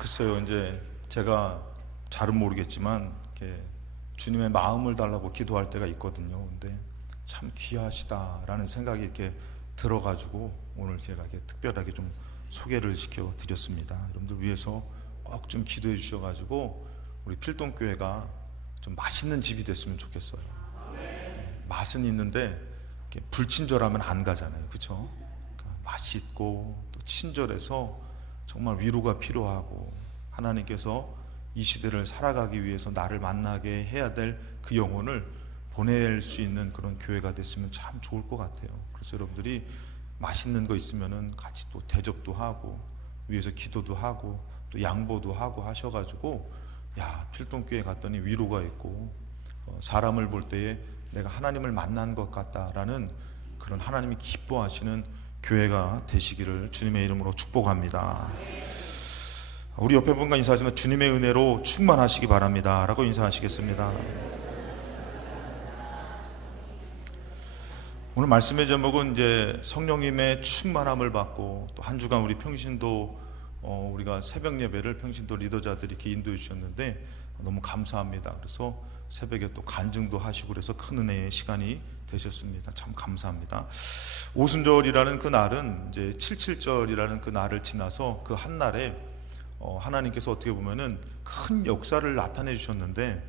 글쎄요, 이제 제가 잘은 모르겠지만 이렇게 주님의 마음을 달라고 기도할 때가 있거든요. 근데 참 귀하시다라는 생각이 이렇게 들어가지고 오늘 제가 이렇게 특별하게 좀 소개를 시켜 드렸습니다. 여러분들 위해서 꼭 좀 기도해 주셔가지고 우리 필동교회가 좀 맛있는 집이 됐으면 좋겠어요. 맛은 있는데 이렇게 불친절하면 안 가잖아요, 그렇죠? 그러니까 맛있고 또 친절해서 정말 위로가 필요하고 하나님께서 이 시대를 살아가기 위해서 나를 만나게 해야 될 그 영혼을 보낼 수 있는 그런 교회가 됐으면 참 좋을 것 같아요. 그래서 여러분들이 맛있는 거 있으면은 같이 또 대접도 하고 위에서 기도도 하고 또 양보도 하고 하셔가지고 야, 필동교회 갔더니 위로가 있고 사람을 볼 때에 내가 하나님을 만난 것 같다라는 그런 하나님이 기뻐하시는 교회가 되시기를 주님의 이름으로 축복합니다. 우리 옆에 분과 인사하시면 주님의 은혜로 충만하시기 바랍니다 라고 인사하시겠습니다. 오늘 말씀의 제목은 이제 성령님의 충만함을 받고 또 한 주간 우리 평신도 우리가 새벽 예배를 평신도 리더자들이 이렇게 인도해 주셨는데 너무 감사합니다. 그래서 새벽에 또 간증도 하시고 그래서 큰 은혜의 시간이 되셨습니다. 참 감사합니다. 오순절이라는 그 날은 이제 77절이라는 그 날을 지나서 그 한 날에 하나님께서 어떻게 보면은 큰 역사를 나타내 주셨는데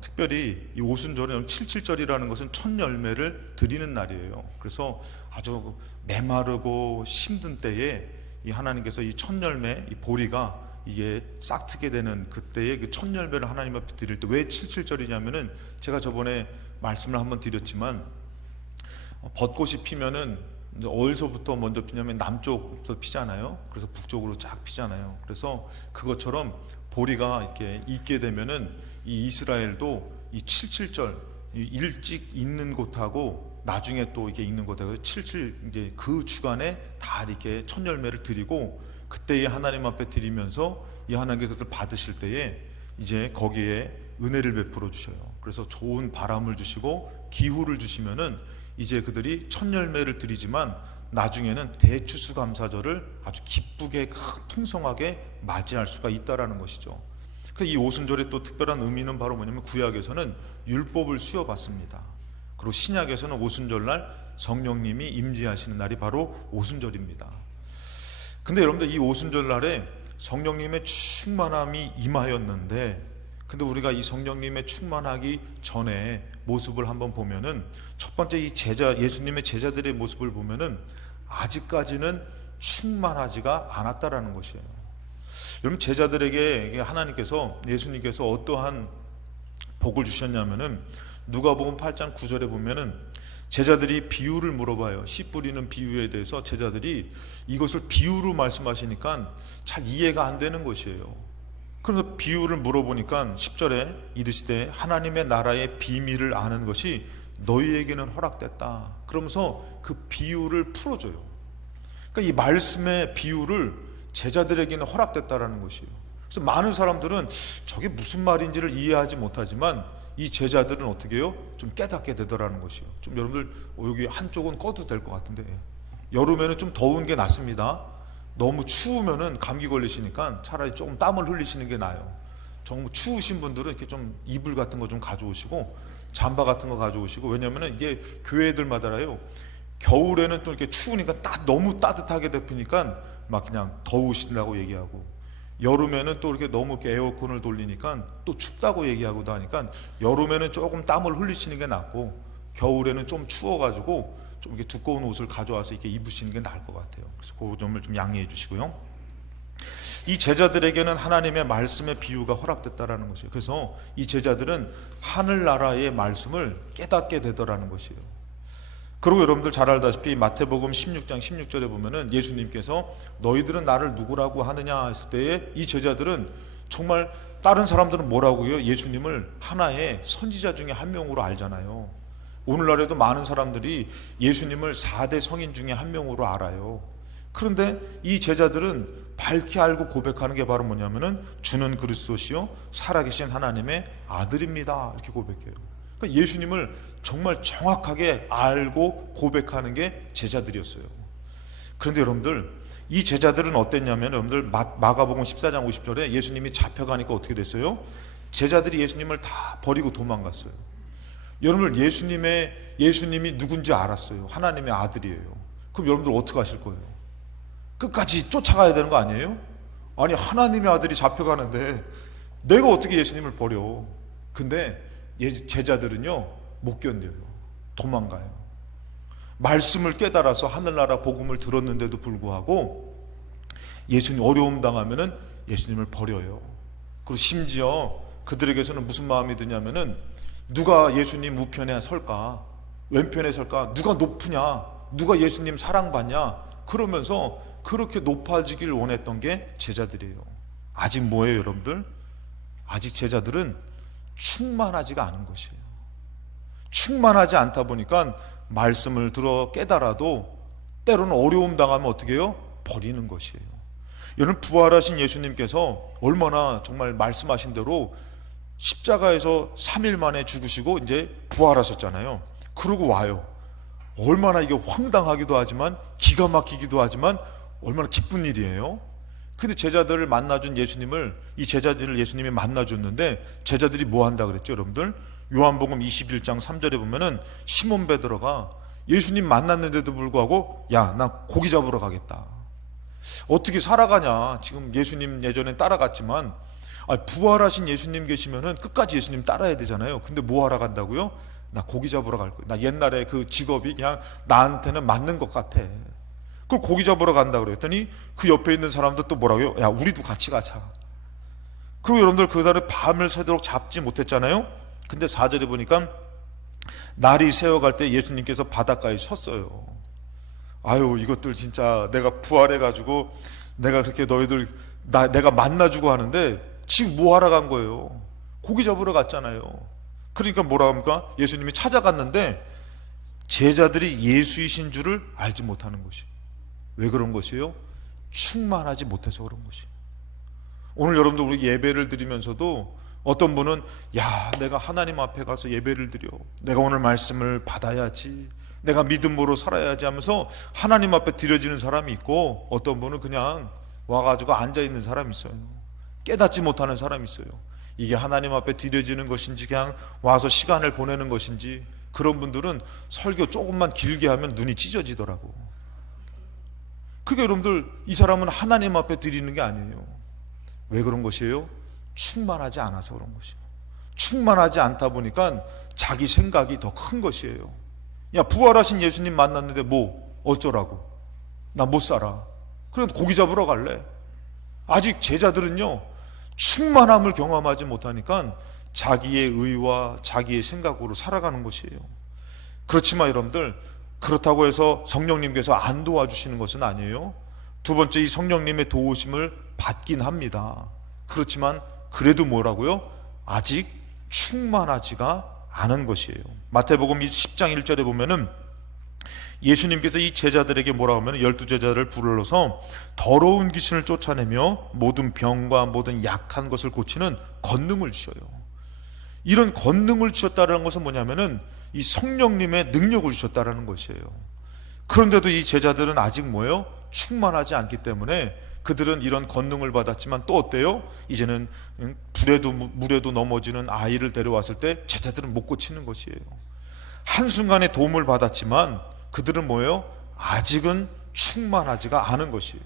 특별히 이 오순절은 77절이라는 것은 첫 열매를 드리는 날이에요. 그래서 아주 메마르고 힘든 때에 이 하나님께서 이 첫 열매, 이 보리가 이게 싹트게 되는 그때의 그 첫 열매를 하나님 앞에 드릴 때 왜 77절이냐면은 제가 저번에 말씀을 한번 드렸지만 벚꽃이 피면은 어디서부터 먼저 피냐면 남쪽부터 피잖아요. 그래서 북쪽으로 쫙 피잖아요. 그래서 그것처럼 보리가 이렇게 익게 되면은 이 이스라엘도 이 77절 일찍 익는 곳하고 나중에 또 이게 익는 곳하고 77 이제 그 주간에 다 이렇게 첫 열매를 드리고 그때에 하나님 앞에 드리면서 이 하나님께서 받으실 때에 이제 거기에 은혜를 베풀어 주셔요. 그래서 좋은 바람을 주시고 기후를 주시면은 이제 그들이 첫 열매를 드리지만 나중에는 대추수감사절을 아주 기쁘게 풍성하게 맞이할 수가 있다라는 것이죠. 이 오순절의 또 특별한 의미는 바로 뭐냐면 구약에서는 율법을 수여받습니다. 그리고 신약에서는 오순절날 성령님이 임재하시는 날이 바로 오순절입니다. 근데 여러분들 이 오순절날에 성령님의 충만함이 임하였는데 근데 우리가 이 성령님의 충만하기 전에 모습을 한번 보면은 첫 번째 이 예수님의 제자들의 모습을 보면은 아직까지는 충만하지가 않았다라는 것이에요. 여러분 제자들에게 하나님께서 예수님께서 어떠한 복을 주셨냐면은 누가복음 8장 9절에 보면은 제자들이 비유를 물어봐요. 씨 뿌리는 비유에 대해서 제자들이 이것을 비유로 말씀하시니까 잘 이해가 안 되는 것이에요. 그래서 비유를 물어보니까 10절에 이르시되 하나님의 나라의 비밀을 아는 것이 너희에게는 허락됐다. 그러면서 그 비유를 풀어줘요. 그러니까 이 말씀의 비유를 제자들에게는 허락됐다라는 것이에요. 그래서 많은 사람들은 저게 무슨 말인지를 이해하지 못하지만 이 제자들은 어떻게 해요? 좀 깨닫게 되더라는 것이에요. 좀 여러분들 여기 한쪽은 꺼도 될 것 같은데 여름에는 좀 더운 게 낫습니다. 너무 추우면은 감기 걸리시니까 차라리 조금 땀을 흘리시는 게 나아요. 정말 추우신 분들은 이렇게 좀 이불 같은 거 좀 가져오시고 잠바 같은 거 가져오시고 왜냐면은 이게 교회들마다요 겨울에는 또 이렇게 추우니까 너무 따뜻하게 데피니까 막 그냥 더우신다고 얘기하고 여름에는 또 이렇게 너무 이렇게 에어컨을 돌리니까 또 춥다고 얘기하고도 하니까 여름에는 조금 땀을 흘리시는 게 낫고 겨울에는 좀 추워가지고 좀 이렇게 두꺼운 옷을 가져와서 이렇게 입으시는 게 나을 것 같아요. 그래서 그 점을 좀 양해해 주시고요. 이 제자들에게는 하나님의 말씀의 비유가 허락됐다라는 것이에요. 그래서 이 제자들은 하늘나라의 말씀을 깨닫게 되더라는 것이에요. 그리고 여러분들 잘 알다시피 마태복음 16장 16절에 보면은 예수님께서 너희들은 나를 누구라고 하느냐 했을 때에 이 제자들은 정말 다른 사람들은 뭐라고 해요? 예수님을 하나의 선지자 중에 한 명으로 알잖아요. 오늘날에도 많은 사람들이 예수님을 4대 성인 중에 한 명으로 알아요. 그런데 이 제자들은 밝히 알고 고백하는 게 바로 뭐냐면은 주는 그리스도시요 살아계신 하나님의 아들입니다 이렇게 고백해요. 그러니까 예수님을 정말 정확하게 알고 고백하는 게 제자들이었어요. 그런데 여러분들 이 제자들은 어땠냐면 여러분들 마가복음 14장 50절에 예수님이 잡혀가니까 어떻게 됐어요? 제자들이 예수님을 다 버리고 도망갔어요. 여러분들 예수님이 누군지 알았어요. 하나님의 아들이에요. 그럼 여러분들 어떻게 하실 거예요? 끝까지 쫓아가야 되는 거 아니에요? 아니 하나님의 아들이 잡혀가는데 내가 어떻게 예수님을 버려? 근데 제자들은요 못 견뎌요. 도망가요. 말씀을 깨달아서 하늘나라 복음을 들었는데도 불구하고 예수님 어려움 당하면은 예수님을 버려요. 그리고 심지어 그들에게서는 무슨 마음이 드냐면은 누가 예수님 우편에 설까? 왼편에 설까? 누가 높으냐? 누가 예수님 사랑받냐? 그러면서 그렇게 높아지길 원했던 게 제자들이에요. 아직 뭐예요 여러분들? 아직 제자들은 충만하지가 않은 것이에요. 충만하지 않다 보니까 말씀을 들어 깨달아도 때로는 어려움 당하면 어떻게 해요? 버리는 것이에요. 여러분 부활하신 예수님께서 얼마나 정말 말씀하신 대로 십자가에서 3일 만에 죽으시고 이제 부활하셨잖아요. 그러고 와요. 얼마나 이게 황당하기도 하지만 기가 막히기도 하지만 얼마나 기쁜 일이에요. 근데 제자들을 만나준 이 제자들을 예수님이 만나줬는데 제자들이 뭐 한다 그랬죠 여러분들? 요한복음 21장 3절에 보면은 시몬 베드로가 예수님 만났는데도 불구하고 야, 나 고기 잡으러 가겠다. 어떻게 살아가냐? 지금 예수님 예전엔 따라갔지만 부활하신 예수님 계시면은 끝까지 예수님 따라야 되잖아요. 근데 뭐 하러 간다고요? 나 고기 잡으러 갈 거야. 나 옛날에 그 직업이 그냥 나한테는 맞는 것 같아. 그걸 고기 잡으러 간다 그랬더니 그 옆에 있는 사람도 또 뭐라고요? 야, 우리도 같이 가자. 그리고 여러분들 그날에 밤을 새도록 잡지 못했잖아요. 근데 4절에 보니까 날이 새어갈 때 예수님께서 바닷가에 섰어요. 아유 이것들 진짜 내가 부활해가지고 내가 그렇게 너희들 내가 만나주고 하는데 지금 뭐 하러 간 거예요? 고기 잡으러 갔잖아요. 그러니까 뭐라 합니까? 예수님이 찾아갔는데 제자들이 예수이신 줄을 알지 못하는 것이. 왜 그런 것이에요? 충만하지 못해서 그런 것이. 오늘 여러분들 우리 예배를 드리면서도 어떤 분은 야 내가 하나님 앞에 가서 예배를 드려 내가 오늘 말씀을 받아야지 내가 믿음으로 살아야지 하면서 하나님 앞에 드려지는 사람이 있고 어떤 분은 그냥 와가지고 앉아있는 사람이 있어요. 깨닫지 못하는 사람이 있어요. 이게 하나님 앞에 드려지는 것인지 그냥 와서 시간을 보내는 것인지. 그런 분들은 설교 조금만 길게 하면 눈이 찢어지더라고. 그러니까 여러분들 이 사람은 하나님 앞에 드리는 게 아니에요. 왜 그런 것이에요? 충만하지 않아서 그런 것이에요. 충만하지 않다 보니까 자기 생각이 더 큰 것이에요. 야 부활하신 예수님 만났는데 뭐 어쩌라고? 나 못 살아. 그럼 고기 잡으러 갈래? 아직 제자들은요 충만함을 경험하지 못하니까 자기의 의와 자기의 생각으로 살아가는 것이에요. 그렇지만 여러분들 그렇다고 해서 성령님께서 안 도와주시는 것은 아니에요. 두 번째 이 성령님의 도우심을 받긴 합니다. 그렇지만 그래도 뭐라고요? 아직 충만하지가 않은 것이에요. 마태복음 10장 1절에 보면은 예수님께서 이 제자들에게 뭐라고 하면 12제자를 불러서 더러운 귀신을 쫓아내며 모든 병과 모든 약한 것을 고치는 권능을 주셔요. 이런 권능을 주셨다는 것은 뭐냐면은 이 성령님의 능력을 주셨다는 것이에요. 그런데도 이 제자들은 아직 뭐예요? 충만하지 않기 때문에 그들은 이런 권능을 받았지만 또 어때요? 이제는 불에도 물에도 넘어지는 아이를 데려왔을 때 제자들은 못 고치는 것이에요. 한순간에 도움을 받았지만 그들은 뭐예요? 아직은 충만하지가 않은 것이에요.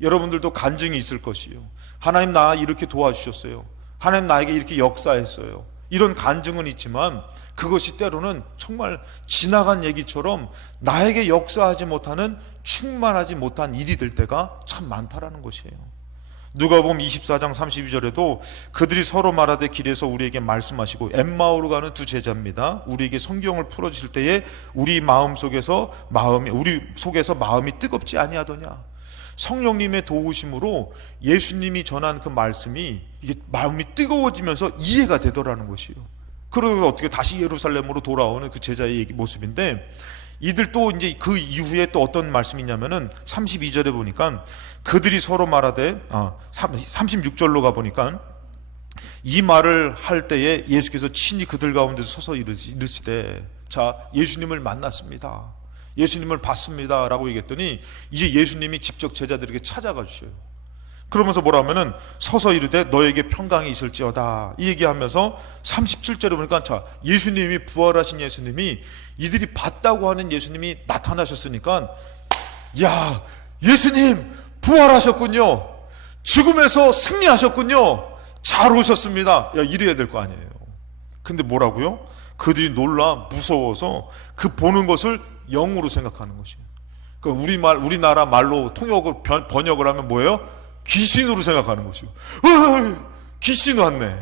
여러분들도 간증이 있을 것이에요. 하나님 나 이렇게 도와주셨어요. 하나님 나에게 이렇게 역사했어요. 이런 간증은 있지만 그것이 때로는 정말 지나간 얘기처럼 나에게 역사하지 못하는 충만하지 못한 일이 될 때가 참 많다라는 것이에요. 누가복음 24장 32절에도 그들이 서로 말하되 길에서 우리에게 말씀하시고 엠마오로 가는 두 제자입니다. 우리에게 성경을 풀어주실 때에 우리 속에서 마음이 뜨겁지 아니하더냐. 성령님의 도우심으로 예수님이 전한 그 말씀이 이게 마음이 뜨거워지면서 이해가 되더라는 것이에요. 그러고 어떻게 다시 예루살렘으로 돌아오는 그 제자의 모습인데 이들 또 이제 그 이후에 또 어떤 말씀이 있냐면은 32절에 보니까 그들이 서로 말하되 36절로 가보니까 이 말을 할 때에 예수께서 친히 그들 가운데서 서서 이르시되 자 예수님을 만났습니다. 예수님을 봤습니다 라고 얘기했더니 이제 예수님이 직접 제자들에게 찾아가 주셔요. 그러면서 뭐라면은 서서 이르되 너에게 평강이 있을지어다 이 얘기하면서 37절에 보니까 자, 예수님이 부활하신 예수님이 이들이 봤다고 하는 예수님이 나타나셨으니까 야, 예수님 부활하셨군요. 죽음에서 승리하셨군요. 잘 오셨습니다. 야, 이래야 될 거 아니에요. 근데 뭐라고요? 그들이 놀라 무서워서 그 보는 것을 영으로 생각하는 것이에요. 그러니까 우리나라 말로 통역을 번역을 하면 뭐예요? 귀신으로 생각하는 것이요. 귀신 왔네.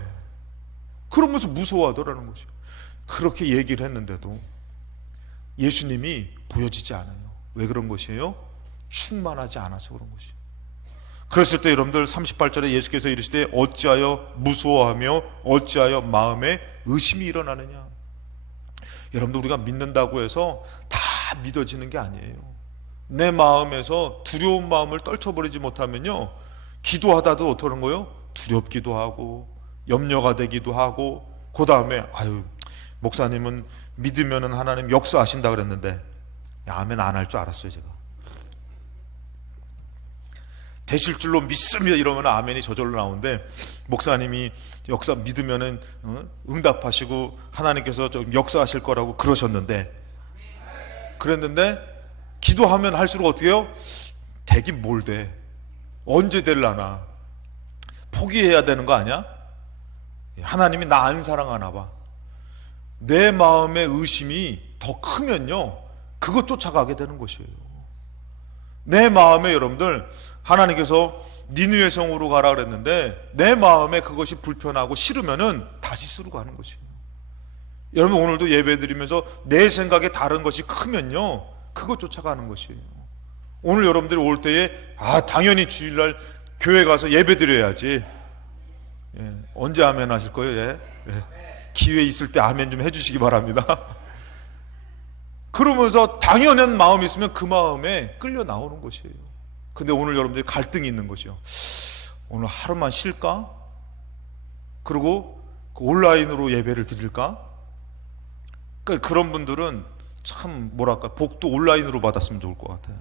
그러면서 무서워하더라는 것이요. 그렇게 얘기를 했는데도 예수님이 보여지지 않아요. 왜 그런 것이에요? 충만하지 않아서 그런 것이에요. 그랬을 때 여러분들 38절에 예수께서 이르시되 어찌하여 무서워하며 어찌하여 마음에 의심이 일어나느냐. 여러분들 우리가 믿는다고 해서 다 믿어지는 게 아니에요. 내 마음에서 두려운 마음을 떨쳐버리지 못하면요, 기도하다도 어떠는 거예요? 두렵기도 하고 염려가 되기도 하고, 그 다음에 아유 목사님은 믿으면은 하나님 역사하신다 그랬는데 아멘 안 할 줄 알았어요. 제가 되실 줄로 믿습니다 이러면 아멘이 저절로 나오는데, 목사님이 역사 믿으면은 응답하시고 하나님께서 좀 역사하실 거라고 그러셨는데, 그랬는데 기도하면 할수록 어떻게 해요? 되긴 뭘 돼? 언제 될라나? 포기해야 되는 거 아니야? 하나님이 나 안 사랑하나 봐. 내 마음의 의심이 더 크면요, 그것 쫓아가게 되는 것이에요. 내 마음에 여러분들 하나님께서 니느웨 성으로 가라 그랬는데 내 마음에 그것이 불편하고 싫으면은 다시스로 가는 것이에요. 여러분 오늘도 예배 드리면서 내 생각에 다른 것이 크면요, 그것 쫓아가는 것이에요. 오늘 여러분들이 올 때에 당연히 주일날 교회 가서 예배 드려야지. 예, 언제 아멘 하실 거예요? 예. 기회 있을 때 아멘 좀 해주시기 바랍니다. 그러면서 당연한 마음이 있으면 그 마음에 끌려 나오는 것이에요. 근데 오늘 여러분들이 갈등이 있는 것이요. 오늘 하루만 쉴까? 그리고 온라인으로 예배를 드릴까? 그러니까 그런 분들은 참 뭐랄까 복도 온라인으로 받았으면 좋을 것 같아요.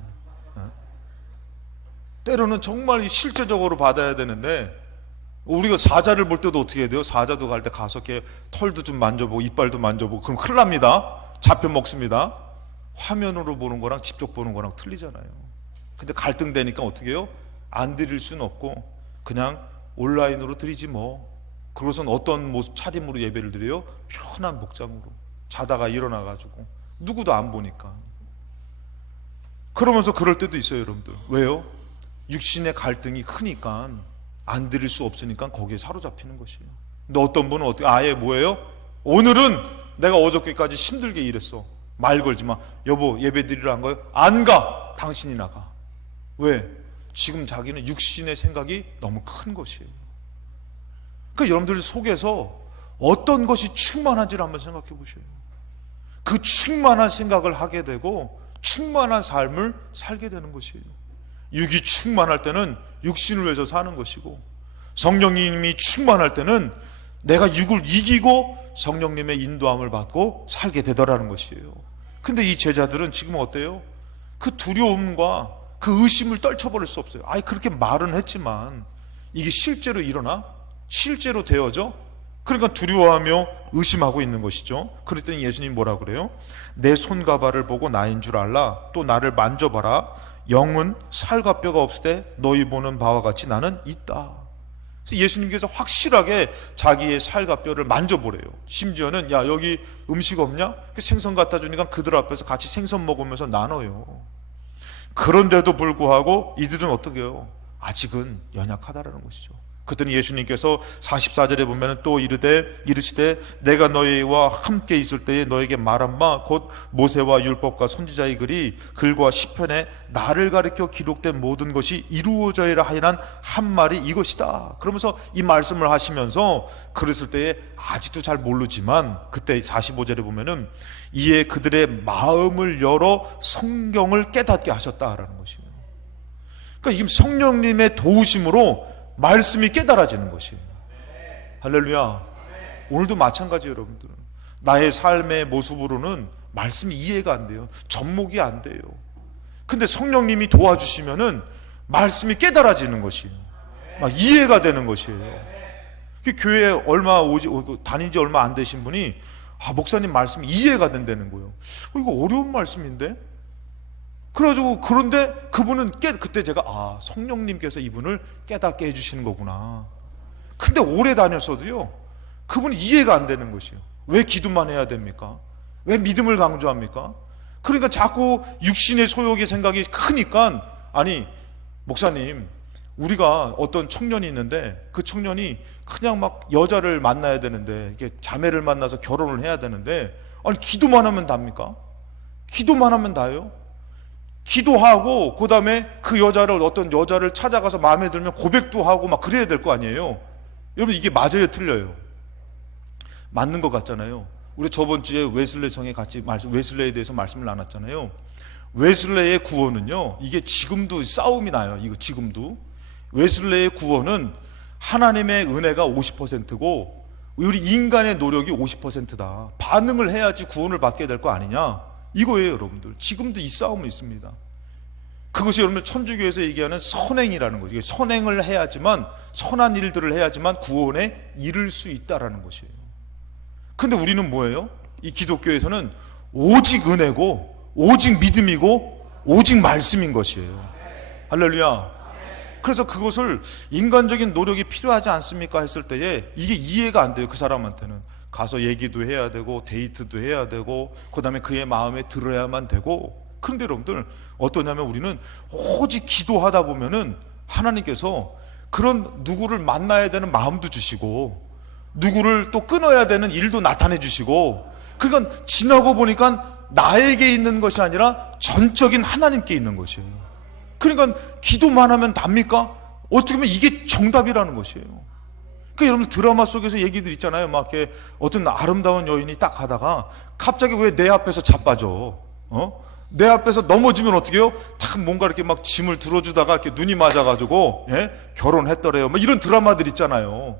때로는 정말 실제적으로 받아야 되는데, 우리가 사자를 볼 때도 어떻게 해야 돼요? 사자도 갈 때 가서 이렇게 털도 좀 만져보고 이빨도 만져보고 그럼 큰일 납니다. 잡혀 먹습니다. 화면으로 보는 거랑 직접 보는 거랑 틀리잖아요. 근데 갈등되니까 어떻게 해요? 안 드릴 수는 없고 그냥 온라인으로 드리지 뭐. 그것은 어떤 모습 차림으로 예배를 드려요? 편한 복장으로 자다가 일어나가지고 누구도 안 보니까. 그러면서 그럴 때도 있어요 여러분들. 왜요? 육신의 갈등이 크니까 안 드릴 수 없으니까 거기에 사로잡히는 것이에요. 근데 어떤 분은 어떻게 아예 뭐예요? 오늘은 내가 어저께까지 힘들게 일했어. 말 걸지 마. 여보 예배 드리러 한 거예요? 안 가. 당신이 나가. 왜? 지금 자기는 육신의 생각이 너무 큰 것이에요. 그러니까 여러분들 속에서 어떤 것이 충만한지를 한번 생각해 보셔요. 그 충만한 생각을 하게 되고 충만한 삶을 살게 되는 것이에요. 육이 충만할 때는 육신을 위해서 사는 것이고, 성령님이 충만할 때는 내가 육을 이기고 성령님의 인도함을 받고 살게 되더라는 것이에요. 근데 이 제자들은 지금 어때요? 그 두려움과 그 의심을 떨쳐버릴 수 없어요. 그렇게 말은 했지만 이게 실제로 일어나? 실제로 되어져? 그러니까 두려워하며 의심하고 있는 것이죠. 그랬더니 예수님 뭐라 그래요? 내 손가발을 보고 나인 줄 알라. 또 나를 만져봐라. 영은 살과 뼈가 없을 때 너희 보는 바와 같이 나는 있다. 그래서 예수님께서 확실하게 자기의 살과 뼈를 만져보래요. 심지어는 야 여기 음식 없냐? 생선 갖다 주니까 그들 앞에서 같이 생선 먹으면서 나눠요. 그런데도 불구하고 이들은 어떻게 해요? 아직은 연약하다라는 것이죠. 그랬더니 예수님께서 44절에 보면 또 이르시되 내가 너희와 함께 있을 때에 너에게 말한 바 곧 모세와 율법과 선지자의 글과 시편에 나를 가리켜 기록된 모든 것이 이루어져야 하이란 한 말이 이것이다. 그러면서 이 말씀을 하시면서 그랬을 때에 아직도 잘 모르지만 그때 45절에 보면은 이에 그들의 마음을 열어 성경을 깨닫게 하셨다라는 것이에요. 그러니까 이 성령님의 도우심으로 말씀이 깨달아지는 것이에요. 할렐루야. 오늘도 마찬가지예요 여러분들은. 나의 삶의 모습으로는 말씀이 이해가 안 돼요. 접목이 안 돼요. 근데 성령님이 도와주시면은 말씀이 깨달아지는 것이에요. 막 이해가 되는 것이에요. 교회에 다닌 지 얼마 안 되신 분이 목사님 말씀이 이해가 된다는 거예요. 이거 어려운 말씀인데? 그래가지고 그런데 그분은 그때 제가 성령님께서 이분을 깨닫게 해주시는 거구나. 근데 오래 다녔어도요, 그분이 이해가 안 되는 것이에요. 왜 기도만 해야 됩니까? 왜 믿음을 강조합니까? 그러니까 자꾸 육신의 소욕의 생각이 크니까, 아니 목사님, 우리가 어떤 청년이 있는데 그 청년이 그냥 막 여자를 만나야 되는데, 이렇게 자매를 만나서 결혼을 해야 되는데, 아니 기도만 하면 답니까? 기도만 하면 다요? 기도하고 그 다음에 그 어떤 여자를 찾아가서 마음에 들면 고백도 하고 막 그래야 될 거 아니에요. 여러분, 이게 맞아요, 틀려요? 맞는 것 같잖아요. 우리 저번 주에 웨슬레이 성에 같이 웨슬레이에 대해서 말씀을 나눴잖아요. 웨슬레이의 구원은요, 이게 지금도 싸움이 나요. 이거 지금도 웨슬레이의 구원은 하나님의 은혜가 50%고 우리 인간의 노력이 50%다. 반응을 해야지 구원을 받게 될 거 아니냐, 이거예요. 여러분들, 지금도 이 싸움이 있습니다. 그것이 여러분들 천주교에서 얘기하는 선행이라는 거죠. 선행을 해야지만, 선한 일들을 해야지만 구원에 이를 수 있다라는 것이에요. 근데 우리는 뭐예요? 이 기독교에서는 오직 은혜고 오직 믿음이고 오직 말씀인 것이에요. 할렐루야. 그래서 그것을 인간적인 노력이 필요하지 않습니까 했을 때에 이게 이해가 안 돼요. 그 사람한테는 가서 얘기도 해야 되고 데이트도 해야 되고 그 다음에 그의 마음에 들어야만 되고. 그런데 여러분들 어떠냐면, 우리는 오직 기도하다 보면은 하나님께서 그런 누구를 만나야 되는 마음도 주시고 누구를 또 끊어야 되는 일도 나타내 주시고, 그러니까 지나고 보니까 나에게 있는 것이 아니라 전적인 하나님께 있는 것이에요. 그러니까 기도만 하면 답니까? 어떻게 보면 이게 정답이라는 것이에요. 그러니까 여러분, 드라마 속에서 얘기들 있잖아요. 막 이렇게 어떤 아름다운 여인이 딱 가다가 갑자기 왜 내 앞에서 자빠져? 내 앞에서 넘어지면 어떻게 해요? 딱 뭔가 이렇게 막 짐을 들어주다가 이렇게 눈이 맞아가지고 결혼했더래요. 막 이런 드라마들 있잖아요.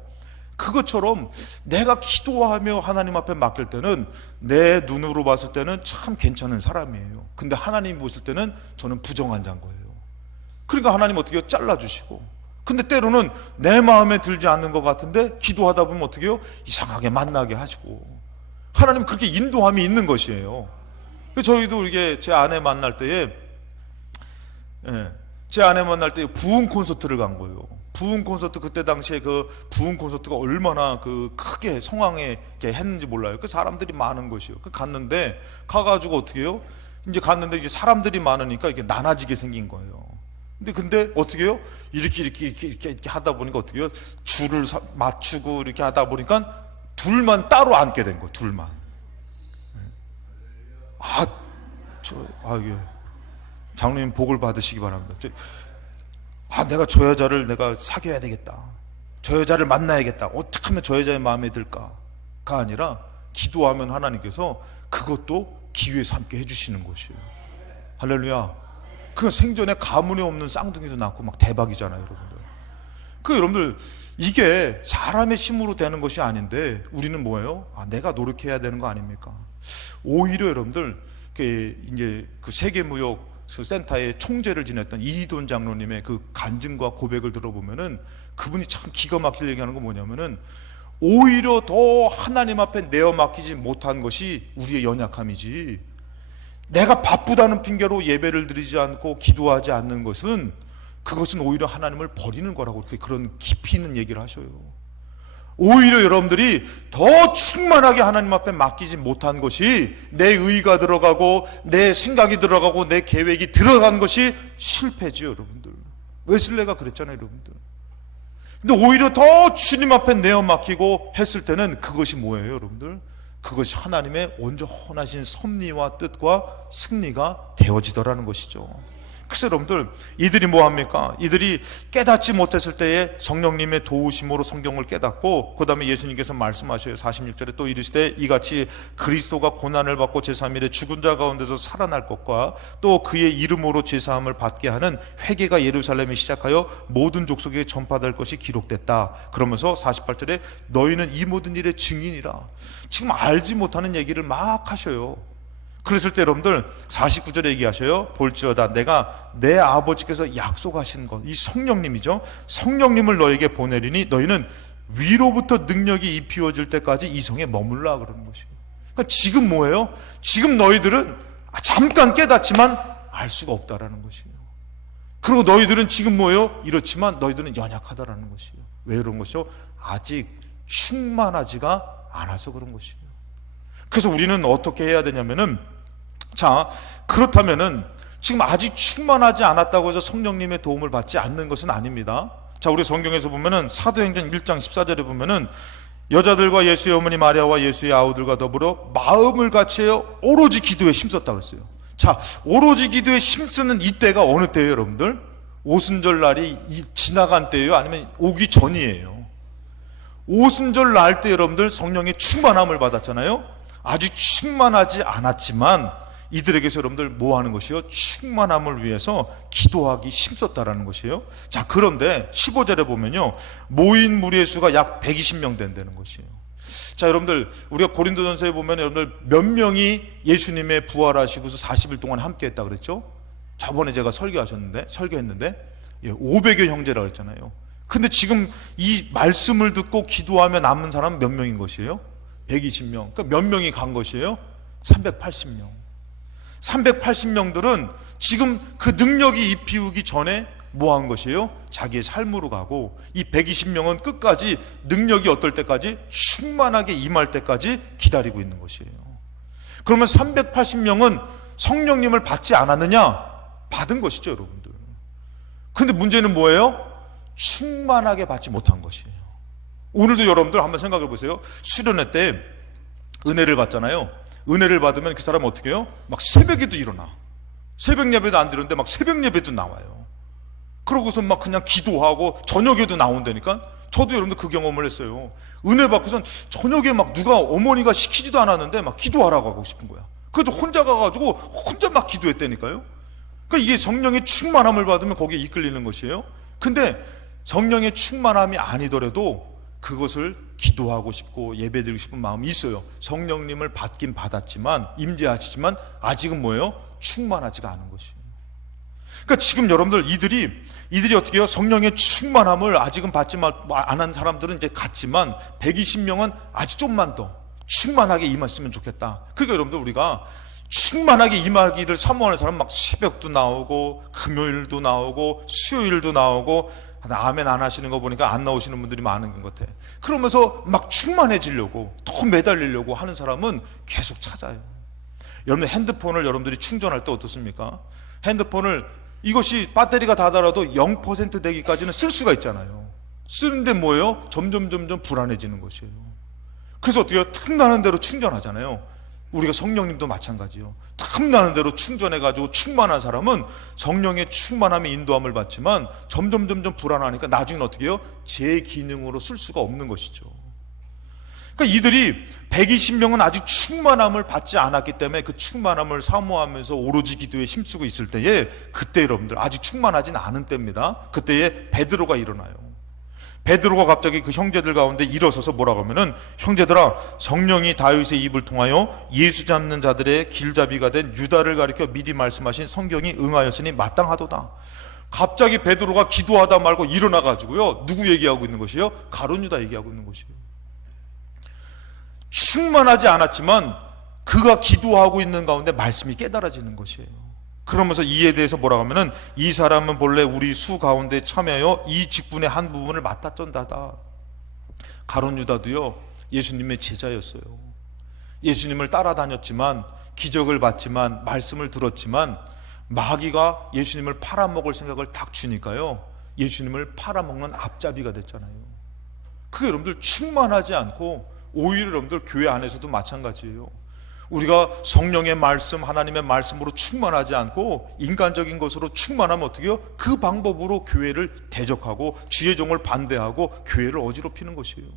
그것처럼 내가 기도하며 하나님 앞에 맡길 때는 내 눈으로 봤을 때는 참 괜찮은 사람이에요. 근데 하나님 보실 때는 저는 부정한 자인 거예요. 그러니까 하나님 어떻게 해요? 잘라주시고. 근데 때로는 내 마음에 들지 않는 것 같은데 기도하다 보면 어떻게 해요? 이상하게 만나게 하시고. 하나님 그렇게 인도함이 있는 것이에요. 저희도 이게 제 아내 만날 때에 부흥 콘서트를 간 거예요. 부흥 콘서트, 그때 당시에 그 부흥 콘서트가 얼마나 그 크게 성황에 했는지 몰라요. 그 사람들이 많은 것이요. 그 갔는데 가가지고 어떻게 해요? 이제 갔는데 이제 사람들이 많으니까 이게 나눠지게 생긴 거예요. 근데 어떻게 해요? 이렇게 하다 보니까 어떻게 해요? 줄을 맞추고 이렇게 하다 보니까 둘만 따로 앉게 된 거예요. 둘만. 이게 장로님 복을 받으시기 바랍니다. 내가 저 여자를 내가 사귀어야 되겠다. 저 여자를 만나야겠다. 어떻게 하면 저 여자의 마음에 들까가 아니라 기도하면 하나님께서 그것도 기회 삼게 해주시는 것이에요. 할렐루야. 그 생전에 가문에 없는 쌍둥이도 낳고 막 대박이잖아요, 여러분들. 여러분들, 이게 사람의 힘으로 되는 것이 아닌데 우리는 뭐예요? 내가 노력해야 되는 거 아닙니까? 오히려 여러분들, 이제 그 세계무역 센터의 총재를 지냈던 이희돈 장로님의 그 간증과 고백을 들어보면은 그분이 참 기가 막히게 얘기하는 건 뭐냐면은, 오히려 더 하나님 앞에 내어 맡기지 못한 것이 우리의 연약함이지, 내가 바쁘다는 핑계로 예배를 드리지 않고 기도하지 않는 것은 그것은 오히려 하나님을 버리는 거라고 그런 깊이 있는 얘기를 하셔요. 오히려 여러분들이 더 충만하게 하나님 앞에 맡기지 못한 것이, 내 의가 들어가고 내 생각이 들어가고 내 계획이 들어간 것이 실패지요, 여러분들. 웨슬레가 그랬잖아요, 여러분들. 근데 오히려 더 주님 앞에 내어 맡기고 했을 때는 그것이 뭐예요, 여러분들? 그것이 하나님의 온전하신 섭리와 뜻과 승리가 되어지더라는 것이죠. 그래서 여러분들, 이들이 뭐합니까? 이들이 깨닫지 못했을 때에 성령님의 도우심으로 성경을 깨닫고, 그 다음에 예수님께서 말씀하셔요. 46절에 또 이르시되 이같이 그리스도가 고난을 받고 제3일에 죽은 자 가운데서 살아날 것과 또 그의 이름으로 제사함을 받게 하는 회개가 예루살렘에 시작하여 모든 족속에게 전파될 것이 기록됐다. 그러면서 48절에 너희는 이 모든 일의 증인이라. 지금 알지 못하는 얘기를 막 하셔요. 그랬을 때 여러분들 49절에 얘기하셔요. 볼지어다 내가 내 아버지께서 약속하신 것, 이 성령님이죠. 성령님을 너에게 보내리니 너희는 위로부터 능력이 입히어질 때까지 이 성에 머물라 그러는 것이에요. 그러니까 지금 뭐예요? 지금 너희들은 잠깐 깨닫지만 알 수가 없다라는 것이에요. 그리고 너희들은 지금 뭐예요? 이렇지만 너희들은 연약하다라는 것이에요. 왜 그런 것이요? 아직 충만하지가 않아서 그런 것이에요. 그래서 우리는 어떻게 해야 되냐면은, 자, 그렇다면은 지금 아직 충만하지 않았다고 해서 성령님의 도움을 받지 않는 것은 아닙니다. 자, 우리 성경에서 보면은 사도행전 1장 14절에 보면은 여자들과 예수의 어머니 마리아와 예수의 아우들과 더불어 마음을 같이하여 오로지 기도에 힘썼다 그랬어요. 자, 오로지 기도에 힘쓰는 이때가 어느 때예요, 여러분들? 오순절 날이 지나간 때예요? 아니면 오기 전이에요? 오순절 날 때 여러분들 성령의 충만함을 받았잖아요. 아직 충만하지 않았지만 이들에게서 여러분들 뭐 하는 것이요? 충만함을 위해서 기도하기 힘썼다라는 것이에요. 자, 그런데 15절에 보면요, 모인 무리의 수가 약 120명 된다는 것이에요. 자, 여러분들 우리가 고린도전서에 보면 여러분들 몇 명이 예수님의 부활하시고서 40일 동안 함께 했다 그랬죠? 저번에 제가 설교했는데 500여 형제라고 했잖아요. 근데 지금 이 말씀을 듣고 기도하며 남은 사람은 몇 명인 것이에요? 120명. 그러니까 몇 명이 간 것이에요? 380명. 380명들은 지금 그 능력이 입히우기 전에 뭐 한 것이에요? 자기의 삶으로 가고, 이 120명은 끝까지 능력이 어떨 때까지? 충만하게 임할 때까지 기다리고 있는 것이에요. 그러면 380명은 성령님을 받지 않았느냐? 받은 것이죠, 여러분들. 근데 문제는 뭐예요? 충만하게 받지 못한 것이에요. 오늘도 여러분들 한번 생각해 보세요. 수련회 때 은혜를 받잖아요. 은혜를 받으면 그 사람은 어떻게 해요? 막 새벽에도 일어나. 새벽 예배도 안 드는데 막 새벽 예배도 나와요. 그러고서 막 그냥 기도하고 저녁에도 나온다니까. 저도 여러분들 그 경험을 했어요. 은혜 받고선 저녁에 막 누가 어머니가 시키지도 않았는데 막 기도하라고 하고 싶은 거야. 그래서 혼자 가가지고 혼자 막 기도했다니까요. 그러니까 이게 성령의 충만함을 받으면 거기에 이끌리는 것이에요. 근데 성령의 충만함이 아니더라도 그것을 기도하고 싶고 예배드리고 싶은 마음이 있어요. 성령님을 받긴 받았지만, 임재하시지만 아직은 뭐예요? 충만하지가 않은 것이에요. 그러니까 지금 여러분들 이들이 어떻게 해요? 성령의 충만함을 아직은 받지 않은 사람들은 이제 갔지만 120명은 아직 좀만 더 충만하게 임했으면 좋겠다. 그러니까 여러분들 우리가 충만하게 임하기를 사모하는 사람 막 새벽도 나오고 금요일도 나오고 수요일도 나오고, 아멘 안 하시는 거 보니까 안 나오시는 분들이 많은 것 같아. 그러면서 막 충만해지려고 더 매달리려고 하는 사람은 계속 찾아요. 여러분들 핸드폰을 여러분들이 충전할 때 어떻습니까? 핸드폰을 이것이 배터리가 닳아라도 0% 되기까지는 쓸 수가 있잖아요. 쓰는데 뭐예요? 점점 불안해지는 것이에요. 그래서 어떻게 해요? 틈나는 대로 충전하잖아요. 우리가 성령님도 마찬가지요. 틈나는 대로 충전해가지고 충만한 사람은 성령의 충만함에 인도함을 받지만 점점 불안하니까 나중에는 어떻게 해요? 제 기능으로 쓸 수가 없는 것이죠. 그러니까 이들이 120명은 아직 충만함을 받지 않았기 때문에 그 충만함을 사모하면서 오로지 기도에 힘쓰고 있을 때에, 그때 여러분들 아직 충만하진 않은 때입니다. 그때에 베드로가 일어나요. 베드로가 갑자기 그 형제들 가운데 일어서서 뭐라고 하면은, 형제들아, 성령이 다윗의 입을 통하여 예수 잡는 자들의 길잡이가 된 유다를 가리켜 미리 말씀하신 성경이 응하였으니 마땅하도다. 갑자기 베드로가 기도하다 말고 일어나가지고요, 누구 얘기하고 있는 것이에요? 가룟 유다 얘기하고 있는 것이에요. 충만하지 않았지만 그가 기도하고 있는 가운데 말씀이 깨달아지는 것이에요. 그러면서 이에 대해서 뭐라고 하면은, 이 사람은 본래 우리 수 가운데 참여하여 이 직분의 한 부분을 맡았던다다. 가룟 유다도요, 예수님의 제자였어요. 예수님을 따라다녔지만, 기적을 봤지만, 말씀을 들었지만, 마귀가 예수님을 팔아먹을 생각을 딱 주니까요, 예수님을 팔아먹는 앞잡이가 됐잖아요. 그게 여러분들 충만하지 않고, 오히려 여러분들 교회 안에서도 마찬가지예요. 우리가 성령의 말씀, 하나님의 말씀으로 충만하지 않고 인간적인 것으로 충만하면 어떻게 해요? 그 방법으로 교회를 대적하고 주의 종을 반대하고 교회를 어지럽히는 것이에요.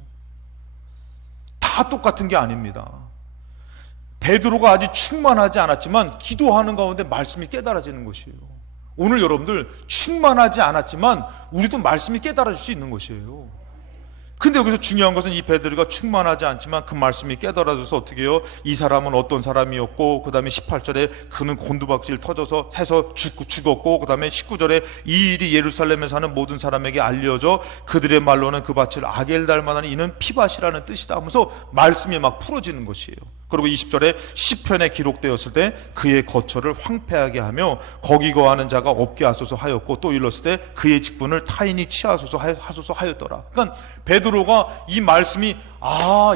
다 똑같은 게 아닙니다. 베드로가 아직 충만하지 않았지만 기도하는 가운데 말씀이 깨달아지는 것이에요. 오늘 여러분들 충만하지 않았지만 우리도 말씀이 깨달아질 수 있는 것이에요. 근데 여기서 중요한 것은 이 베드로가 충만하지 않지만 그 말씀이 깨달아져서 어떻게 해요? 이 사람은 어떤 사람이었고, 그 다음에 18절에 그는 곤두박질 터져서 해서 죽었고, 그 다음에 19절에 이 일이 예루살렘에 사는 모든 사람에게 알려져 그들의 말로는 그 밭을 아겔 달만하니 이는 피밭이라는 뜻이다 하면서 말씀이 막 풀어지는 것이에요. 그리고 20절에 시편에 기록되었을 때 그의 거처를 황폐하게 하며 거기 거하는 자가 없게 하소서 하였고, 또 일렀을 때 그의 직분을 타인이 취하소서 하였더라. 그러니까 베드로가 이 말씀이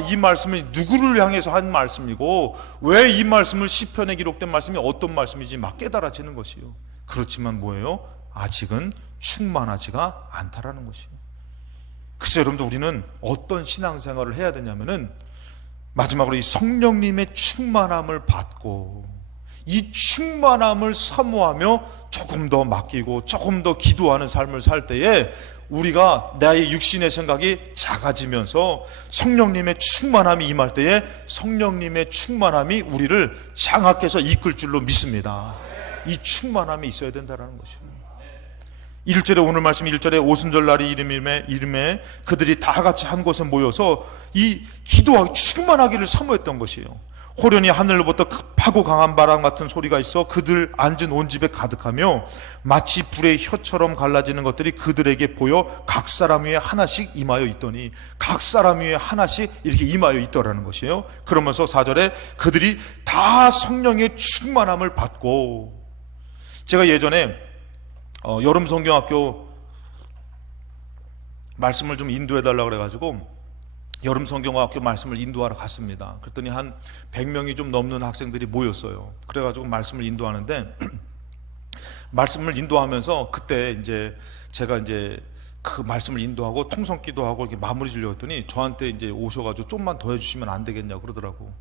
이 말씀이 누구를 향해서 한 말씀이고 왜 이 말씀을 시편에 기록된 말씀이 어떤 말씀인지 막 깨달아지는 것이요. 그렇지만 뭐예요? 아직은 충만하지가 않다라는 것이에요. 글쎄 여러분들, 우리는 어떤 신앙생활을 해야 되냐면은 마지막으로 이 성령님의 충만함을 받고 이 충만함을 사모하며 조금 더 맡기고 조금 더 기도하는 삶을 살 때에 우리가 나의 육신의 생각이 작아지면서 성령님의 충만함이 임할 때에 성령님의 충만함이 우리를 장악해서 이끌 줄로 믿습니다. 이 충만함이 있어야 된다는 것입니다. 1절에 오늘 말씀 1절에 오순절 날이 이름에 그들이 다 같이 한 곳에 모여서 이 기도하기 충만하기를 사모했던 것이에요. 호련히 하늘로부터 급하고 강한 바람 같은 소리가 있어 그들 앉은 온 집에 가득하며 마치 불의 혀처럼 갈라지는 것들이 그들에게 보여 각 사람 위에 하나씩 임하여 있더니, 각 사람 위에 하나씩 이렇게 임하여 있더라는 것이에요. 그러면서 4절에 그들이 다 성령의 충만함을 받고, 제가 예전에 여름 성경학교 말씀을 좀 인도해달라고 그래가지고 여름 성경학교 말씀을 인도하러 갔습니다. 그랬더니 한 100명이 좀 넘는 학생들이 모였어요. 그래가지고 말씀을 인도하는데 말씀을 인도하면서 그때 이제 제가 이제 그 말씀을 인도하고 통성기도 하고 이렇게 마무리 지려고 했더니 저한테 이제 오셔가지고 좀만 더 해주시면 안 되겠냐고 그러더라고.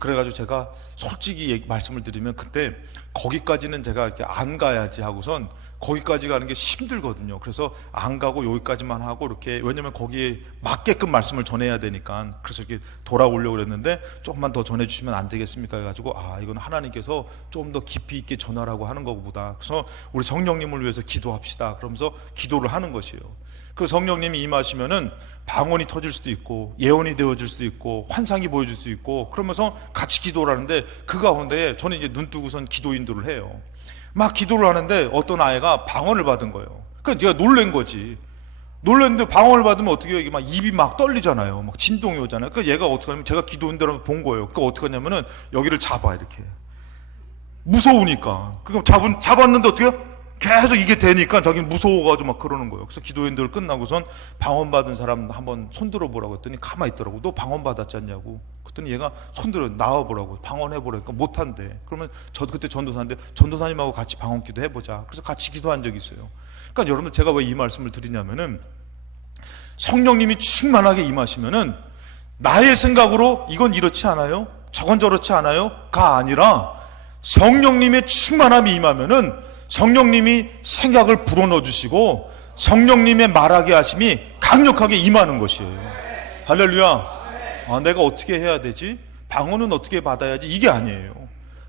그래가지고 제가 솔직히 말씀을 드리면 그때 거기까지는 제가 이렇게 안 가야지 하고선 거기까지 가는 게 힘들거든요. 그래서 안 가고 여기까지만 하고 이렇게, 왜냐면 거기에 맞게끔 말씀을 전해야 되니까. 그래서 이렇게 돌아오려고 그랬는데 조금만 더 전해주시면 안 되겠습니까 해가지고 이건 하나님께서 좀 더 깊이 있게 전하라고 하는 거보다, 그래서 우리 성령님을 위해서 기도합시다 그러면서 기도를 하는 것이에요. 그 성령님이 임하시면은 방언이 터질 수도 있고 예언이 되어질 수도 있고 환상이 보여질 수도 있고, 그러면서 같이 기도를 하는데 그 가운데 저는 이제 눈 뜨고선 기도 인도를 해요. 막 기도를 하는데 어떤 아이가 방언을 받은 거예요. 그러니까 제가 놀란 거지. 놀랐는데 방언을 받으면 어떻게 해요? 이게 막 입이 막 떨리잖아요. 막 진동이 오잖아요. 그러니까 얘가 어떻게 하냐면, 제가 기도 인도를 본 거예요. 그러니까 어떻게 하냐면은 여기를 잡아 이렇게. 무서우니까. 그럼 잡았는데 어떻게 해요? 계속 이게 되니까 자기는 무서워가지고 막 그러는 거예요. 그래서 기도 인도를 끝나고선 방언 받은 사람 한번 손들어 보라고 했더니 가만히 있더라고. 너 방언 받았지 않냐고. 그랬더니 얘가 손들어 나와보라고, 방언해보라니까 못한대. 그러면 그때 전도사인데 전도사님하고 같이 방언 기도 해보자. 그래서 같이 기도한 적이 있어요. 그러니까 여러분, 제가 왜 이 말씀을 드리냐면은 성령님이 충만하게 임하시면은 나의 생각으로 이건 이렇지 않아요? 저건 저렇지 않아요? 가 아니라 성령님의 충만함이 임하면은 성령님이 생각을 불어넣어 주시고 성령님의 말하게 하심이 강력하게 임하는 것이에요. 할렐루야. 내가 어떻게 해야 되지? 방언은 어떻게 받아야지? 이게 아니에요.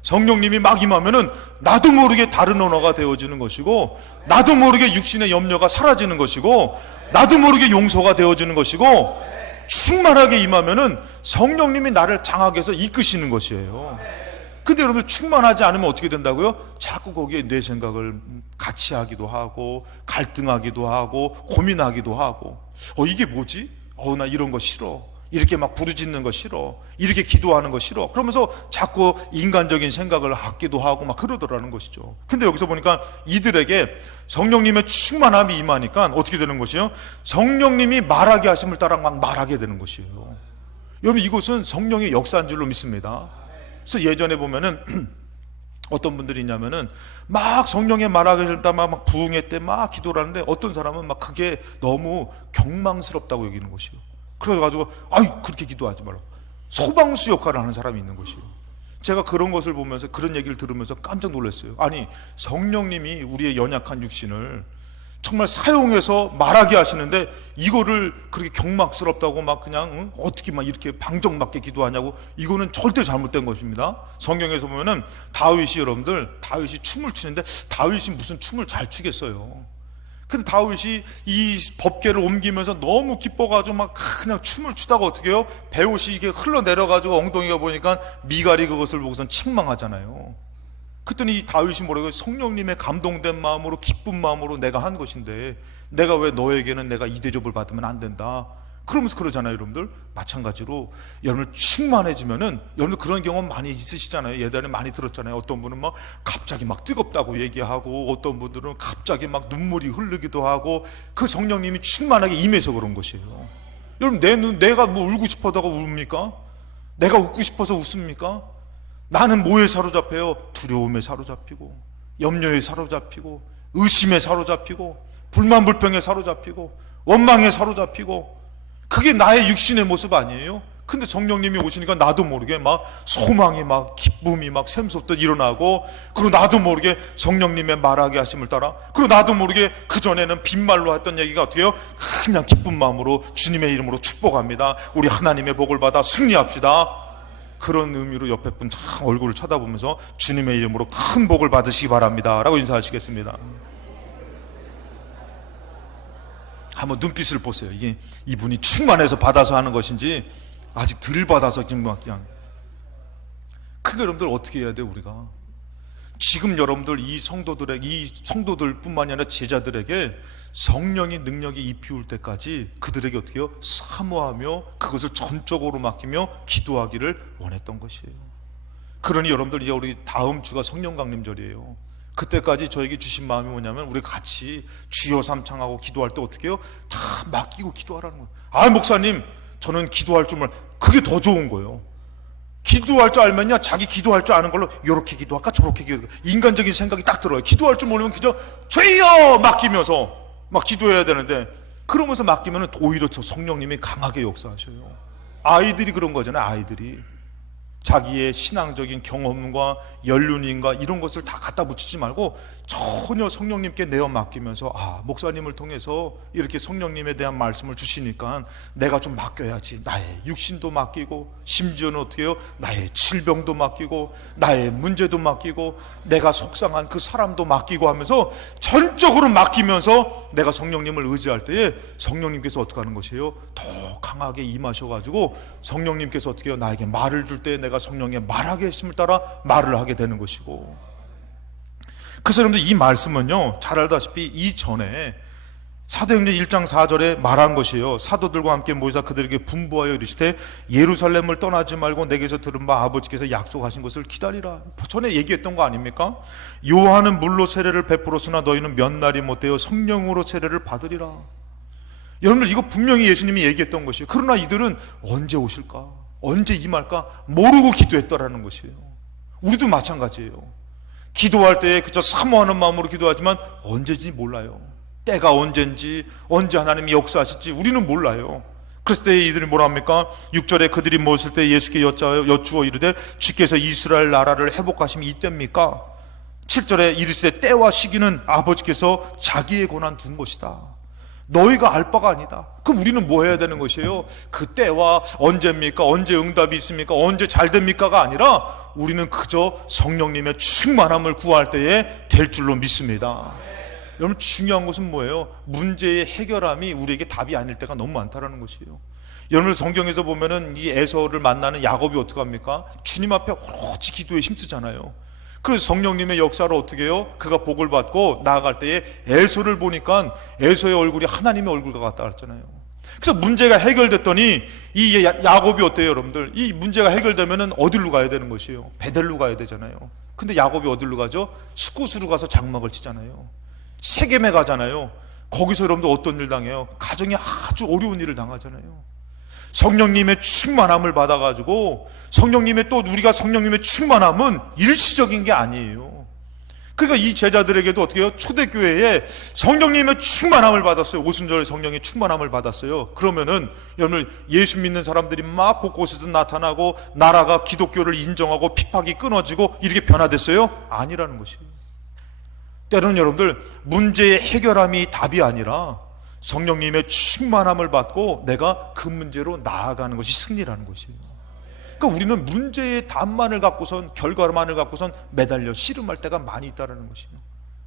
성령님이 막 임하면은 나도 모르게 다른 언어가 되어지는 것이고, 나도 모르게 육신의 염려가 사라지는 것이고, 나도 모르게 용서가 되어지는 것이고, 충만하게 임하면은 성령님이 나를 장악해서 이끄시는 것이에요. 근데 여러분, 충만하지 않으면 어떻게 된다고요? 자꾸 거기에 내 생각을 같이 하기도 하고 갈등하기도 하고 고민하기도 하고, 이게 뭐지? 나 이런 거 싫어, 이렇게 막 부르짖는 거 싫어, 이렇게 기도하는 거 싫어, 그러면서 자꾸 인간적인 생각을 갖기도 하고 막 그러더라는 것이죠. 근데 여기서 보니까 이들에게 성령님의 충만함이 임하니까 어떻게 되는 것이에요? 성령님이 말하게 하심을 따라 막 말하게 되는 것이에요. 여러분, 이것은 성령의 역사인 줄로 믿습니다. 그래서 예전에 보면은 어떤 분들이 있냐면은 막 성령의 말하게 하실 때 막 부흥회 때 막 기도를 하는데 어떤 사람은 막 그게 너무 경망스럽다고 여기는 것이에요. 그래가지고 그렇게 기도하지 말라, 소방수 역할을 하는 사람이 있는 것이에요. 제가 그런 것을 보면서, 그런 얘기를 들으면서 깜짝 놀랐어요. 아니, 성령님이 우리의 연약한 육신을 정말 사용해서 말하게 하시는데 이거를 그렇게 경막스럽다고 막 그냥 어떻게 막 이렇게 방정맞게 기도하냐고, 이거는 절대 잘못된 것입니다. 성경에서 보면은 다윗이 춤을 추는데 다윗이 무슨 춤을 잘 추겠어요. 근데 다윗이 이 법궤를 옮기면서 너무 기뻐가지고 막 그냥 춤을 추다가 어떻게 해요? 배옷이 이게 흘러내려가지고 엉덩이가 보니까 미갈이 그것을 보고선 책망하잖아요. 그랬더니 이 다윗이 뭐라고 해요? 성령님의 감동된 마음으로 기쁜 마음으로 내가 한 것인데 내가 왜 너에게는 내가 이 대접을 받으면 안 된다, 그러면서 그러잖아요. 여러분들 마찬가지로 여러분들 충만해지면은, 여러분들 그런 경험 많이 있으시잖아요. 예전에 많이 들었잖아요. 어떤 분은 막 갑자기 막 뜨겁다고 얘기하고, 어떤 분들은 갑자기 막 눈물이 흐르기도 하고, 그 성령님이 충만하게 임해서 그런 것이에요. 여러분 내가 뭐 울고 싶어다가 웁니까? 내가 웃고 싶어서 웃습니까? 나는 뭐에 사로잡혀요? 두려움에 사로잡히고, 염려에 사로잡히고, 의심에 사로잡히고, 불만불평에 사로잡히고, 원망에 사로잡히고. 그게 나의 육신의 모습 아니에요? 근데 성령님이 오시니까 나도 모르게 막 소망이 막 기쁨이 막 샘솟듯 일어나고, 그리고 나도 모르게 성령님의 말하게 하심을 따라, 그리고 나도 모르게 그전에는 빈말로 했던 얘기가 어떻게 해요? 그냥 기쁜 마음으로 주님의 이름으로 축복합니다, 우리 하나님의 복을 받아 승리합시다, 그런 의미로 옆에 분 얼굴을 쳐다보면서 주님의 이름으로 큰 복을 받으시기 바랍니다 라고 인사하시겠습니다. 한번 눈빛을 보세요. 이게 이분이 충만해서 받아서 하는 것인지 아직 덜 받아서 지금 그냥. 그러니까 여러분들 어떻게 해야 돼요? 우리가 지금 여러분들 이 성도들뿐만이 아니라 제자들에게 성령의 능력이 입히울 때까지 그들에게 어떻게 해요? 사모하며 그것을 전적으로 맡기며 기도하기를 원했던 것이에요. 그러니 여러분들 이제 우리 다음 주가 성령 강림절이에요. 그때까지 저에게 주신 마음이 뭐냐면, 우리 같이 주여 삼창하고 기도할 때 어떻게 해요? 다 맡기고 기도하라는 거예요. 아, 목사님 저는 기도할 줄 그게 더 좋은 거예요. 기도할 줄 알면요, 자기 기도할 줄 아는 걸로 요렇게 기도할까 저렇게 기도할까, 인간적인 생각이 딱 들어요. 기도할 줄 모르면 그저 죄여 맡기면서 막 기도해야 되는데, 그러면서 맡기면 오히려 저 성령님이 강하게 역사하셔요. 아이들이 그런 거잖아요. 아이들이 자기의 신앙적인 경험과 연륜인가 이런 것을 다 갖다 붙이지 말고 전혀 성령님께 내어 맡기면서, 아, 목사님을 통해서 이렇게 성령님에 대한 말씀을 주시니까 내가 좀 맡겨야지. 나의 육신도 맡기고, 심지어는 어떻게 해요? 나의 질병도 맡기고, 나의 문제도 맡기고, 내가 속상한 그 사람도 맡기고 하면서 전적으로 맡기면서 내가 성령님을 의지할 때에 성령님께서 어떻게 하는 것이에요? 더 강하게 임하셔가지고 성령님께서 어떻게 해요? 나에게 말을 줄 때 내가 성령의 말하게 하심을 따라 말을 하게 되는 것이고. 그래서 여러분들 이 말씀은요, 잘 알다시피 이전에 사도행전 1장 4절에 말한 것이에요. 사도들과 함께 모이사 그들에게 분부하여 이르시되 예루살렘을 떠나지 말고 내게서 들은 바 아버지께서 약속하신 것을 기다리라. 전에 얘기했던 거 아닙니까? 요한은 물로 세례를 베풀었으나 너희는 몇 날이 못되어 성령으로 세례를 받으리라. 여러분들 이거 분명히 예수님이 얘기했던 것이에요. 그러나 이들은 언제 오실까, 언제 임할까 모르고 기도했더라는 것이에요. 우리도 마찬가지예요. 기도할 때에 그저 사모하는 마음으로 기도하지만 언제인지 몰라요. 때가 언제인지, 언제 하나님이 역사하실지 우리는 몰라요. 그랬을 때 이들이 뭐라 합니까? 6절에 그들이 모였을 때 예수께 여쭈어 이르되 주께서 이스라엘 나라를 회복하심이 이때입니까? 7절에 이르시되 때와 시기는 아버지께서 자기의 권한 둔 것이다. 너희가 알 바가 아니다. 그럼 우리는 뭐 해야 되는 것이에요? 그 때와 언제입니까? 언제 응답이 있습니까? 언제 잘 됩니까가 아니라 우리는 그저 성령님의 충만함을 구할 때에 될 줄로 믿습니다. 여러분 중요한 것은 뭐예요? 문제의 해결함이 우리에게 답이 아닐 때가 너무 많다라는 것이에요. 여러분 성경에서 보면은 이 에서를 만나는 야곱이 어떻게 합니까? 주님 앞에 오로지 기도에 힘쓰잖아요. 그래서 성령님의 역사로 어떻게 해요? 그가 복을 받고 나아갈 때에 에서를 보니까 에서의 얼굴이 하나님의 얼굴과 같다 그랬잖아요. 그래서 문제가 해결됐더니 이 야곱이 어때요 여러분들? 이 문제가 해결되면은 어디로 가야 되는 것이에요? 베델로 가야 되잖아요. 근데 야곱이 어디로 가죠? 스쿠스로 가서 장막을 치잖아요. 세겜에 가잖아요. 거기서 여러분들 어떤 일 당해요? 가정이 아주 어려운 일을 당하잖아요. 성령님의 충만함을 받아가지고 성령님의 또 우리가 성령님의 충만함은 일시적인 게 아니에요. 그러니까 이 제자들에게도 어떻게 해요? 초대교회에 성령님의 충만함을 받았어요. 오순절에 성령의 충만함을 받았어요. 그러면은 여러분 예수 믿는 사람들이 막 곳곳에서 나타나고 나라가 기독교를 인정하고 핍박이 끊어지고 이렇게 변화됐어요? 아니라는 것이에요. 때로는 여러분들 문제의 해결함이 답이 아니라 성령님의 충만함을 받고 내가 그 문제로 나아가는 것이 승리라는 것이에요. 그러니까 우리는 문제의 답만을 갖고선 결과만을 갖고선 매달려 씨름할 때가 많이 있다는 것이에요.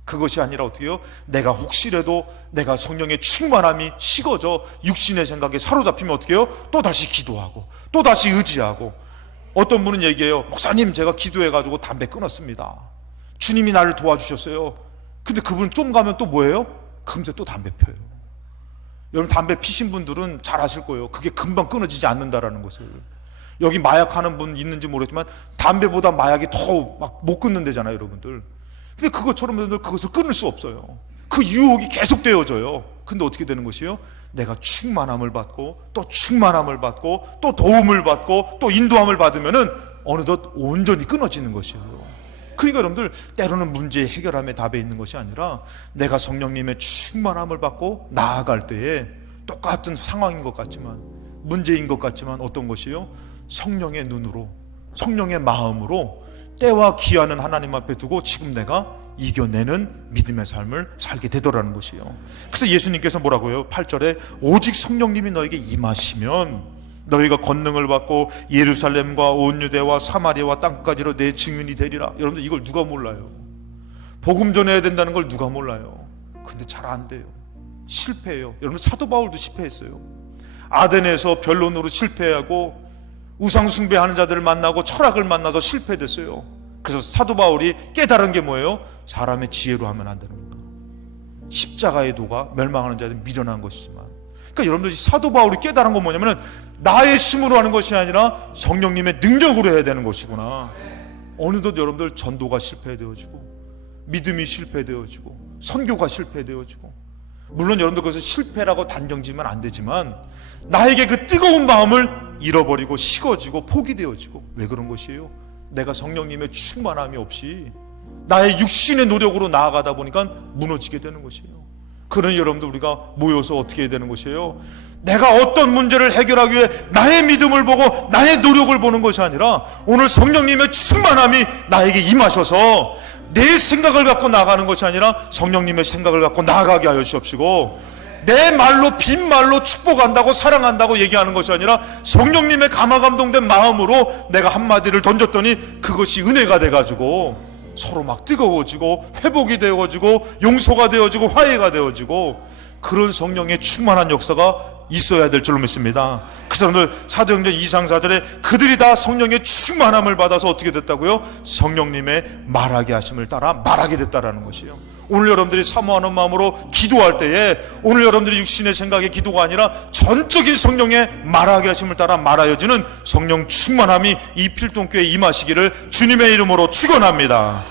그것이 아니라 어떻게 해요? 내가 혹시라도 내가 성령의 충만함이 식어져 육신의 생각에 사로잡히면 어떻게 해요? 또다시 기도하고 또다시 의지하고. 어떤 분은 얘기해요. 목사님, 제가 기도해가지고 담배 끊었습니다. 주님이 나를 도와주셨어요. 근데 그분 좀 가면 또 뭐예요? 금세 또 담배 펴요. 여러분, 담배 피신 분들은 잘 아실 거예요. 그게 금방 끊어지지 않는다라는 것을. 여기 마약하는 분 있는지 모르겠지만 담배보다 마약이 더 막 못 끊는다잖아요, 여러분들. 근데 그것처럼 여러분들 그것을 끊을 수 없어요. 그 유혹이 계속 되어져요. 근데 어떻게 되는 것이에요? 내가 충만함을 받고 또 충만함을 받고 또 도움을 받고 또 인도함을 받으면은 어느덧 온전히 끊어지는 것이에요. 그러니까 여러분들, 때로는 문제 해결함의 답에 있는 것이 아니라 내가 성령님의 충만함을 받고 나아갈 때에 똑같은 상황인 것 같지만, 문제인 것 같지만 어떤 것이요? 성령의 눈으로, 성령의 마음으로 때와 기한은 하나님 앞에 두고 지금 내가 이겨내는 믿음의 삶을 살게 되더라는 것이에요. 그래서 예수님께서 뭐라고 해요? 8절에 오직 성령님이 너에게 임하시면 너희가 권능을 받고 예루살렘과 온 유대와 사마리아와 땅까지로 내 증인이 되리라. 여러분들, 이걸 누가 몰라요? 복음 전해야 된다는 걸 누가 몰라요? 근데 잘 안 돼요. 실패해요. 여러분, 사도 바울도 실패했어요. 아덴에서 변론으로 실패하고 우상 숭배하는 자들을 만나고 철학을 만나서 실패됐어요. 그래서 사도 바울이 깨달은 게 뭐예요? 사람의 지혜로 하면 안 되는구나. 십자가의 도가 멸망하는 자들은 미련한 것이지만. 그러니까 여러분들, 사도 바울이 깨달은 건 뭐냐면은 나의 힘으로 하는 것이 아니라 성령님의 능력으로 해야 되는 것이구나. 어느덧 여러분들 전도가 실패되어지고 믿음이 실패되어지고 선교가 실패되어지고, 물론 여러분들 그것을 실패라고 단정지면 안 되지만 나에게 그 뜨거운 마음을 잃어버리고 식어지고 포기되어지고. 왜 그런 것이에요? 내가 성령님의 충만함이 없이 나의 육신의 노력으로 나아가다 보니까 무너지게 되는 것이에요. 그러니 여러분들, 우리가 모여서 어떻게 해야 되는 것이에요? 내가 어떤 문제를 해결하기 위해 나의 믿음을 보고 나의 노력을 보는 것이 아니라 오늘 성령님의 충만함이 나에게 임하셔서 내 생각을 갖고 나가는 것이 아니라 성령님의 생각을 갖고 나아가게 하여 주옵시고, 내 말로 빈말로 축복한다고 사랑한다고 얘기하는 것이 아니라 성령님의 감화감동된 마음으로 내가 한마디를 던졌더니 그것이 은혜가 돼가지고 서로 막 뜨거워지고 회복이 되어지고 용서가 되어지고 화해가 되어지고, 그런 성령의 충만한 역사가 있어야 될 줄로 믿습니다. 그 사람들, 사도행전 2장 4절에 그들이 다 성령의 충만함을 받아서 어떻게 됐다고요? 성령님의 말하게 하심을 따라 말하게 됐다라는 것이에요. 오늘 여러분들이 사모하는 마음으로 기도할 때에 오늘 여러분들이 육신의 생각의 기도가 아니라 전적인 성령의 말하게 하심을 따라 말하여지는 성령 충만함이 이 필동교회에 임하시기를 주님의 이름으로 축원합니다.